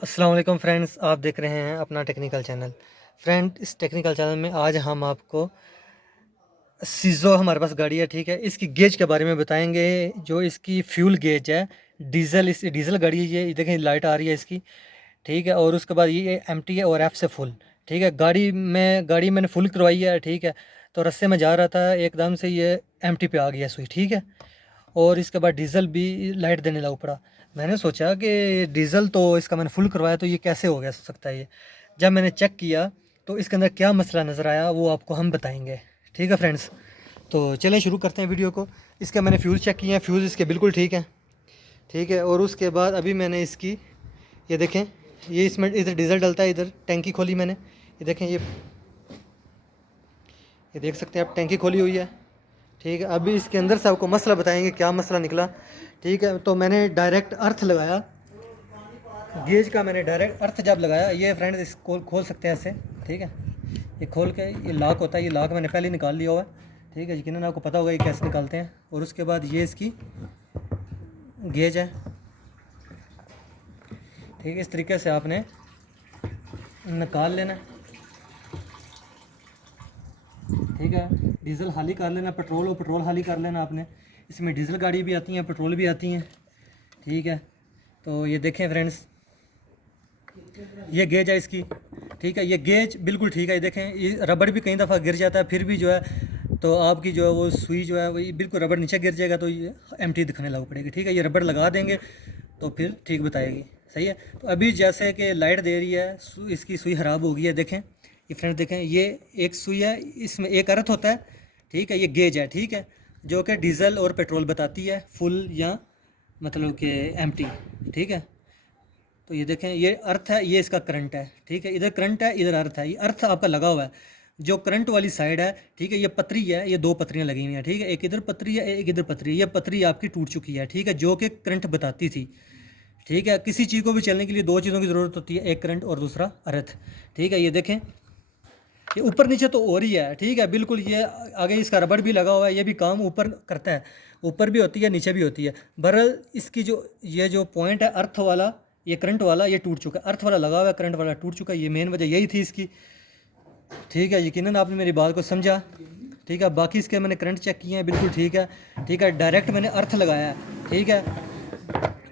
अस्सलाम वालेकुम फ्रेंड्स, आप देख रहे हैं अपना टेक्निकल चैनल। फ्रेंड, इस टेक्निकल चैनल में आज हम आपको सीज़ो हमारे पास गाड़ी है, ठीक है, इसकी गेज के बारे में बताएंगे। जो इसकी फ्यूल गेज है, डीजल, इस डीजल गाड़ी है, ये देखें लाइट आ रही है इसकी, ठीक है। और उसके बाद ये एम्प्टी है और एफ से फुल, ठीक है। गाड़ी मैंने फुल करवाई है, ठीक है। तो रास्ते में जा रहा था, एकदम से ये एम्प्टी पे आ गया सुई, ठीक है। और इसके बाद डीज़ल भी लाइट देने लग पड़ा। मैंने सोचा कि डीज़ल तो इसका मैंने फुल करवाया, तो ये कैसे हो गया सकता है ये। जब मैंने चेक किया तो इसके अंदर क्या मसला नज़र आया वो आपको हम बताएंगे, ठीक है फ्रेंड्स। तो चलें शुरू करते हैं वीडियो को। इसका मैंने फ्यूज़ चेक किए हैं, फ्यूज़ इसके बिल्कुल ठीक है, ठीक है। और उसके बाद अभी मैंने इसकी, ये देखें, ये इसमें इधर डीज़ल डलता है, इधर टैंकी खोली मैंने, ये देखें, ये देख सकते हैं आप, टैंकी खोली हुई है, ठीक है। अभी इसके अंदर से आपको मसला बताएंगे क्या मसला निकला, ठीक है। तो मैंने डायरेक्ट अर्थ लगाया, गेज का मैंने डायरेक्ट अर्थ जब लगाया, ये फ्रेंड्स इस खोल सकते हैं ऐसे, ठीक है। ये खोल के, ये लॉक होता है, ये लॉक मैंने पहले निकाल लिया हुआ है, ठीक है। यकीनन आपको पता होगा ये कैसे निकालते हैं। और उसके बाद ये इसकी गेज है, ठीक है। इस तरीके से आपने निकाल लेना, ठीक है। डीज़ल खाली कर लेना, पेट्रोल और पेट्रोल खाली कर लेना आपने। इसमें डीज़ल गाड़ी भी आती हैं, पेट्रोल भी आती हैं, ठीक है। तो ये देखें फ्रेंड्स, ये गेज है इसकी, ठीक है। ये गेज बिल्कुल ठीक है, ये देखें, ये रबड़ भी कई दफ़ा गिर जाता है, फिर भी जो है तो आपकी जो है वो सुई जो है वो बिल्कुल रबड़ नीचे गिर जाएगा, तो ये एम्प्टी दिखाने लग पड़ेगी, ठीक है। ये रबड़ लगा देंगे तो फिर ठीक बताएगी, सही है। तो अभी जैसे कि लाइट दे रही है, इसकी सुई ख़राब हो गई है, देखें ये फ्रेंड, देखें ये एक सुई है, इसमें एक अर्थ होता है, ठीक है। ये गेज है, ठीक है, जो कि डीज़ल और पेट्रोल बताती है, फुल या मतलब कि एम्प्टी, ठीक है। तो ये देखें, ये अर्थ है, ये इसका करंट है, ठीक है। इधर करंट है, इधर अर्थ है, ये अर्थ आपका लगा हुआ है। जो करंट वाली साइड है, ठीक है, ये पतरी है, ये दो पतरियां लगी हुई हैं, ठीक है। एक इधर पतरी है, एक इधर पतरी है, ये पतरी आपकी टूट चुकी है, ठीक है, जो कि करंट बताती थी, ठीक है। किसी चीज़ को भी चलने के लिए दो चीज़ों की ज़रूरत होती है, एक करंट और दूसरा अर्थ, ठीक है। ये देखें, ये ऊपर नीचे तो हो रही है, ठीक है, बिल्कुल। ये आगे इसका रबड़ भी लगा हुआ है, ये भी काम ऊपर करता है, ऊपर भी होती है, नीचे भी होती है। बहरहाल इसकी जो ये जो पॉइंट है अर्थ वाला, ये करंट वाला, ये टूट चुका है। अर्थ वाला लगा हुआ है, करंट वाला टूट चुका है, ये मेन वजह यही थी इसकी, ठीक है। यकीनन आपने मेरी बात को समझा, ठीक है। बाकी इसके मैंने करंट चेक किए हैं, बिल्कुल ठीक है, ठीक है। डायरेक्ट मैंने अर्थ लगाया है, ठीक है।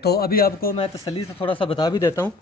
तो अभी आपको मैं तसल्ली से थोड़ा सा बता भी देता हूँ।